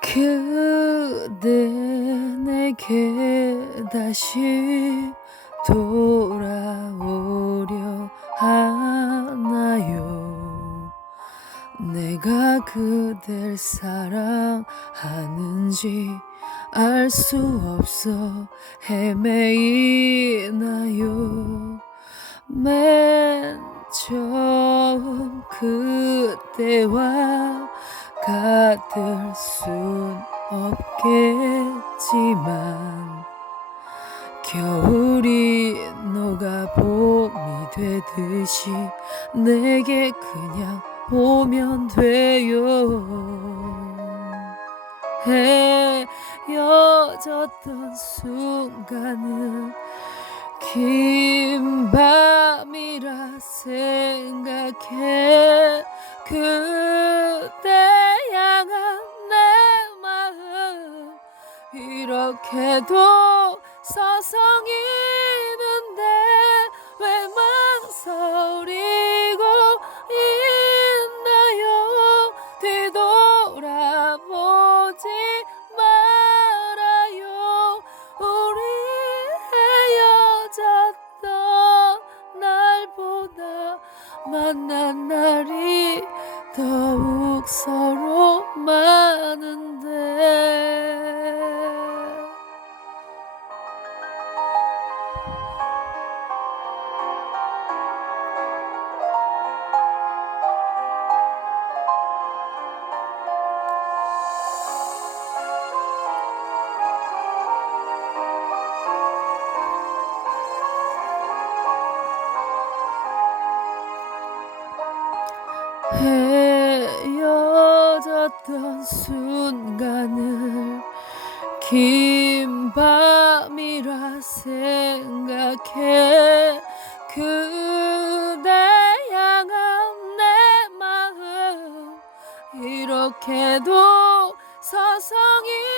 그대 내게 다시 돌아오려 하나요? 내가 그댈 사랑하는지 알 수 없어 헤매이나요? 맨 처음 그때와 같을 순 없겠지만 겨울이 녹아 봄이 되듯이 내게 그냥 오면 돼요. 헤어졌던 순간은 긴 밤이라 생각해. 그 이렇게도 서성이는데 왜 망설이고 있나요? 뒤돌아보지 말아요. 우리 헤어졌던 날보다 만난 날이 더욱 서로 많은데 헤어졌던 순간을 긴 밤이라 생각해. 그대 향한 내 마음 이렇게도 서성이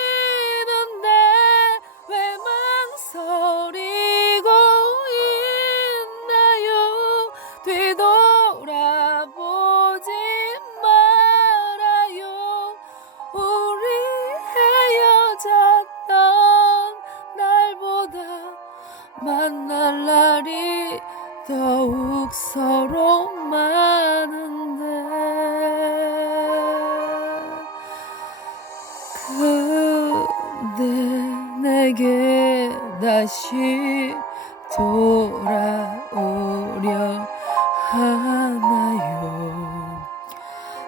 만날 날이 더욱 서로 많은데 그대 내게 다시 돌아오려 하나요?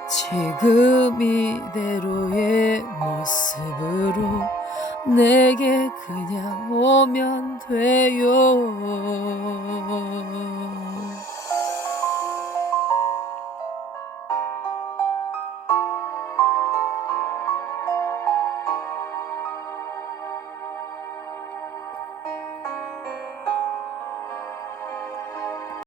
지금 이대로의 모습으로 내게 그냥 오면 돼요